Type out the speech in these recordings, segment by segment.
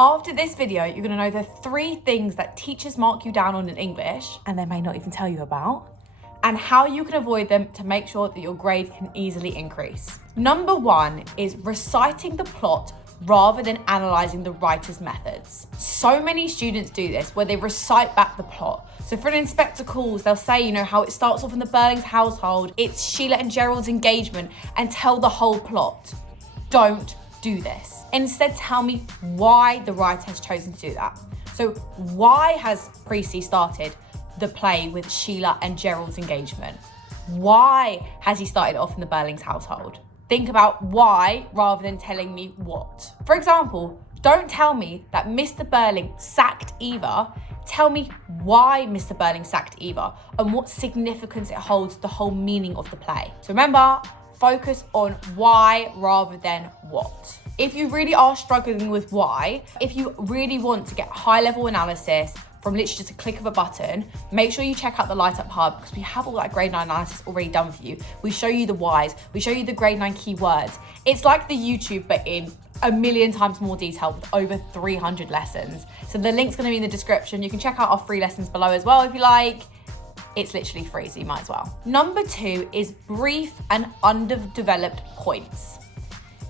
After this video, you're gonna know the 3 things that teachers mark you down on in English, and they may not even tell you about, and how you can avoid them to make sure that your grade can easily increase. Number 1 is reciting the plot rather than analysing the writer's methods. So many students do this where they recite back the plot. So for an inspector calls, they'll say, how it starts off in the Burling's household, it's Sheila and Gerald's engagement, and tell the whole plot. Don't do this. Instead, tell me why the writer has chosen to do that. So why has Priestley started the play with Sheila and Gerald's engagement? Why has he started off in the Burling's household? Think about why rather than telling me what. For example, don't tell me that Mr. Burling sacked Eva. Tell me why Mr. Burling sacked Eva and what significance it holds to the whole meaning of the play. So remember, focus on why rather than what. If you really are struggling with why, if you really want to get high-level analysis from literally just a click of a button, make sure you check out the Light Up Hub because we have all that grade 9 analysis already done for you. We show you the whys, we show you the grade 9 keywords. It's like the YouTube, but in a million times more detail with over 300 lessons. So the link's gonna be in the description. You can check out our free lessons below as well if you like. It's literally free, so you might as well. Number 2 is brief and underdeveloped points.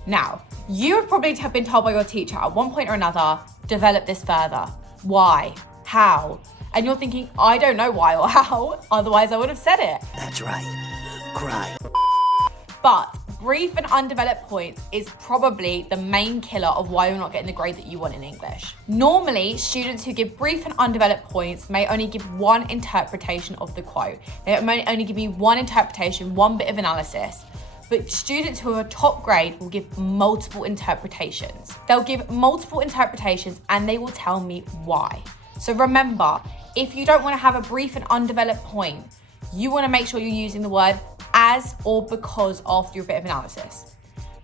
Now, you have probably been told by your teacher at one point or another, develop this further. Why? How? And you're thinking, I don't know why or how, otherwise I would have said it. That's right. Cry. But brief and undeveloped points is probably the main killer of why you're not getting the grade that you want in English. Normally, students who give brief and undeveloped points may only give one interpretation of the quote. They may only give you one interpretation, one bit of analysis. But students who are top grade will give multiple interpretations. They'll give multiple interpretations and they will tell me why. So remember, if you don't want to have a brief and undeveloped point, you want to make sure you're using the word as or because after your bit of analysis.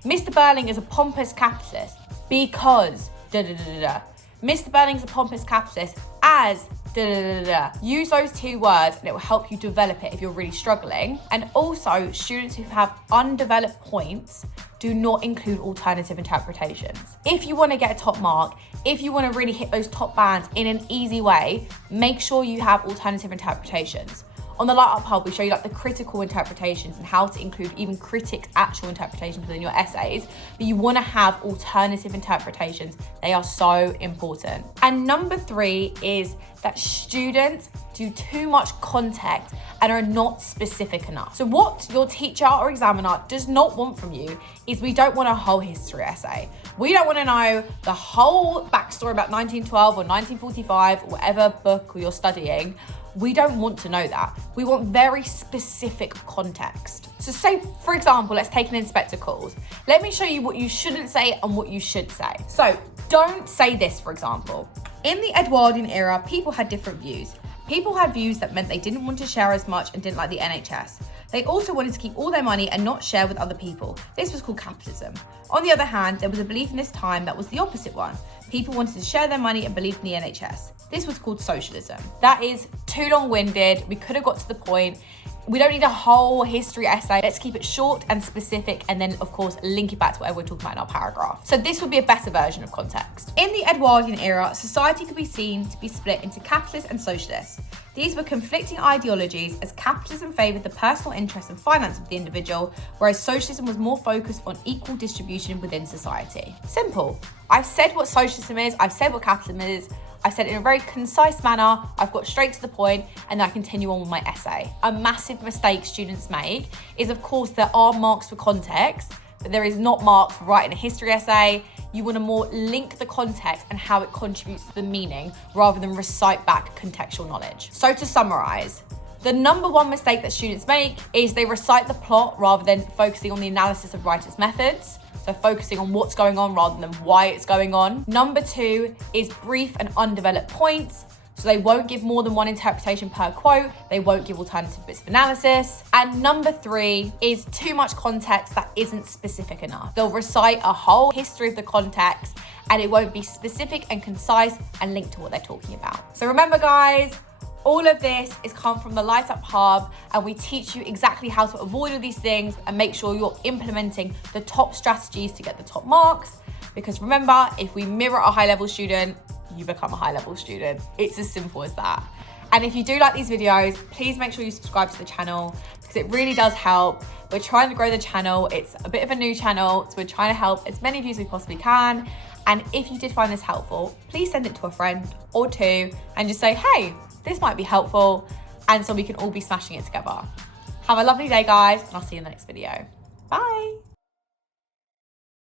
Mr. Burling is a pompous capitalist because da-da-da-da-da. Mr. Burling is a pompous capitalist as da-da-da-da-da. Use those 2 words and it will help you develop it if you're really struggling. And also, students who have undeveloped points do not include alternative interpretations. If you want to get a top mark, if you want to really hit those top bands in an easy way, make sure you have alternative interpretations. On the Light Up Hub, we show you the critical interpretations and how to include even critics' actual interpretations within your essays, but you want to have alternative interpretations. They are so important. And number 3 is that students do too much context and are not specific enough. So what your teacher or examiner does not want from you is we don't want a whole history essay. We don't want to know the whole backstory about 1912 or 1945, or whatever book you're studying. We don't want to know that. We want very specific context. So say, for example, let's take an inspector calls. Let me show you what you shouldn't say and what you should say. So don't say this, for example. In the Edwardian era, people had different views. People had views that meant they didn't want to share as much and didn't like the NHS. They also wanted to keep all their money and not share with other people. This was called capitalism. On the other hand, there was a belief in this time that was the opposite one. People wanted to share their money and believed in the NHS. This was called socialism. That is too long-winded. We could have got to the point. We don't need a whole history essay. Let's keep it short and specific and then, of course, link it back to whatever we're talking about in our paragraph. So this would be a better version of context. In the Edwardian era, society could be seen to be split into capitalists and socialists. These were conflicting ideologies as capitalism favoured the personal interest and finance of the individual, whereas socialism was more focused on equal distribution within society. Simple. I've said what socialism is, I've said what capitalism is, I've said it in a very concise manner, I've got straight to the point, and then I continue on with my essay. A massive mistake students make is, of course, there are marks for context, but there is not marks for writing a history essay. You want to more link the context and how it contributes to the meaning rather than recite back contextual knowledge. So to summarize, the number 1 mistake that students make is they recite the plot rather than focusing on the analysis of writers' methods. So focusing on what's going on rather than why it's going on. Number 2 is brief and undeveloped points. So they won't give more than one interpretation per quote. They won't give alternative bits of analysis. And number 3 is too much context that isn't specific enough. They'll recite a whole history of the context and it won't be specific and concise and linked to what they're talking about. So remember, guys, all of this is come from the Light Up Hub, and we teach you exactly how to avoid all these things and make sure you're implementing the top strategies to get the top marks. Because remember, if we mirror a high level student, you become a high level student. It's as simple as that. And if you do like these videos, please make sure you subscribe to the channel because it really does help. We're trying to grow the channel. It's a bit of a new channel, so we're trying to help as many of you as we possibly can. And if you did find this helpful, please send it to a friend or two and just say, hey, this might be helpful. And so we can all be smashing it together. Have a lovely day, guys, and I'll see you in the next video. Bye.